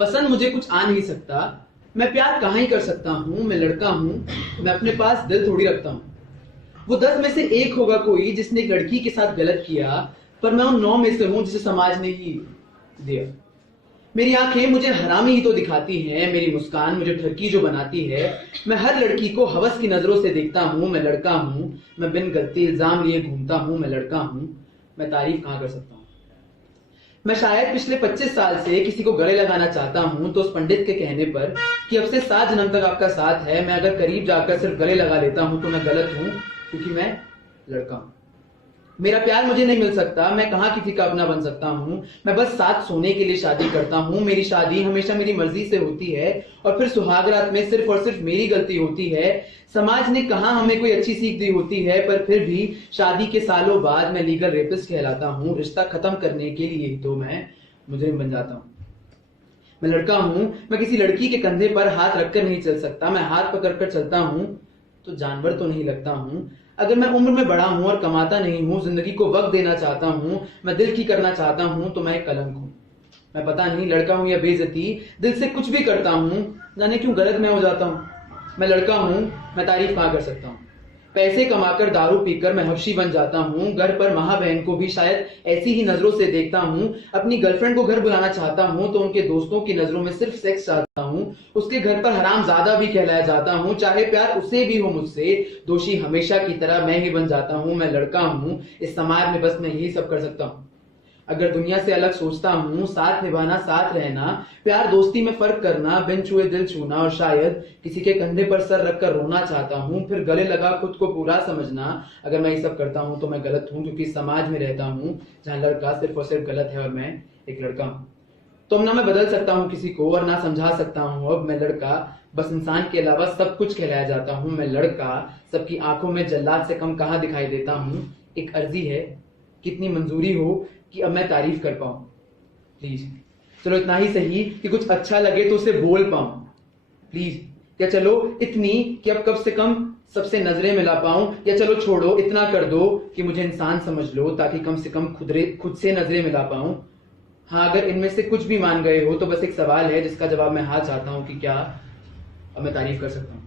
पसंद मुझे कुछ आ नहीं सकता, मैं प्यार कहाँ ही कर सकता हूँ, मैं लड़का हूँ, मैं अपने पास दिल थोड़ी रखता हूँ। वो 10 में से एक होगा कोई जिसने एक लड़की के साथ गलत किया, पर मैं उन 9 में से हूँ जिसे समाज ने ही दिया। मेरी आंखें मुझे हरामी ही तो दिखाती हैं, मेरी मुस्कान मुझे ठरकी जो बनाती है। मैं हर लड़की को हवस की नजरों से देखता हूँ, मैं लड़का हूँ, मैं बिन गलती इल्जाम लिए घूमता हूँ, मैं लड़का हूँ, मैं तारीफ कहाँ कर सकता हूँ। मैं शायद पिछले 25 साल से किसी को गले लगाना चाहता हूं, तो उस पंडित के कहने पर कि अब से 7 जन्म तक आपका साथ है, मैं अगर करीब जाकर सिर्फ गले लगा लेता हूं तो मैं गलत हूं, क्योंकि मैं लड़का हूं। मेरा प्यार मुझे नहीं मिल सकता, मैं कहां किसी का अपना बन सकता हूं। मैं बस साथ सोने के लिए शादी करता हूं, मेरी शादी हमेशा मेरी मर्जी से होती है, और फिर सुहागरात में सिर्फ और सिर्फ मेरी गलती होती है। समाज ने कहा हमें कोई अच्छी सीख दी होती है, पर फिर भी शादी के सालों बाद मैं लीगल रेपिस्ट कहलाता हूं। रिश्ता खत्म करने के लिए तो मैं मुजरिम बन जाता हूं। मैं लड़का हूं, मैं किसी लड़की के कंधे पर हाथ रखकर नहीं चल सकता, मैं हाथ पकड़कर चलता हूं तो जानवर तो नहीं लगता हूं। अगर मैं उम्र में बड़ा हूं और कमाता नहीं हूं, जिंदगी को वक्त देना चाहता हूं, मैं दिल की करना चाहता हूं, तो मैं एक कलंक हूं। मैं पता नहीं लड़का हूं या बेइज्जती, दिल से कुछ भी करता हूं, जाने क्यों गलत मैं हो जाता हूं। मैं लड़का हूं, मैं तारीफ कहां कर सकता हूं। पैसे कमाकर दारू पीकर मैं हफ्शी बन जाता हूं, घर पर माँ बहन को भी शायद ऐसी ही नजरों से देखता हूं। अपनी गर्लफ्रेंड को घर बुलाना चाहता हूं तो उनके दोस्तों की नजरों में सिर्फ सेक्स चाहता हूं। उसके घर पर हरामजादा भी कहलाया जाता हूं, चाहे प्यार उसे भी हो मुझसे। दोषी हमेशा की तरह मैं ही बन जाता हूं। मैं लड़का हूं, इस समाज में बस मैं यही सब कर सकता हूं। अगर दुनिया से अलग सोचता हूं, साथ निभाना, साथ रहना, प्यार दोस्ती में फर्क करना, बिन छुए दिल छूना, और शायद किसी के कंधे पर सर रखकर रोना चाहता हूं, फिर गले लगा खुद को पूरा समझना। अगर मैं ये सब करता हूं तो मैं गलत हूं, क्योंकि समाज में रहता हूं जहां लड़का सिर्फ और सिर्फ गलत है और मैं एक लड़का हूं। तो अब ना मैं बदल सकता हूं किसी को और ना समझा सकता हूं। अब मैं लड़का बस इंसान के अलावा सब कुछ कहलाया जाता हूं। मैं लड़का सबकी आंखों में जल्लाद से कम कहां दिखाई देता हूं। एक अर्जी है, कितनी मंजूरी हो कि अब मैं तारीफ कर पाऊं, प्लीज। चलो इतना ही सही कि कुछ अच्छा लगे तो उसे बोल पाऊं, प्लीज। या चलो इतनी कि अब कम से कम सबसे नजरें मिला पाऊं। या चलो छोड़ो, इतना कर दो कि मुझे इंसान समझ लो, ताकि कम से कम खुद से नजरें मिला पाऊं। हाँ, अगर इनमें से कुछ भी मान गए हो तो बस एक सवाल है जिसका जवाब मैं हाँ चाहता हूं कि क्या अब मैं तारीफ कर सकता हूं।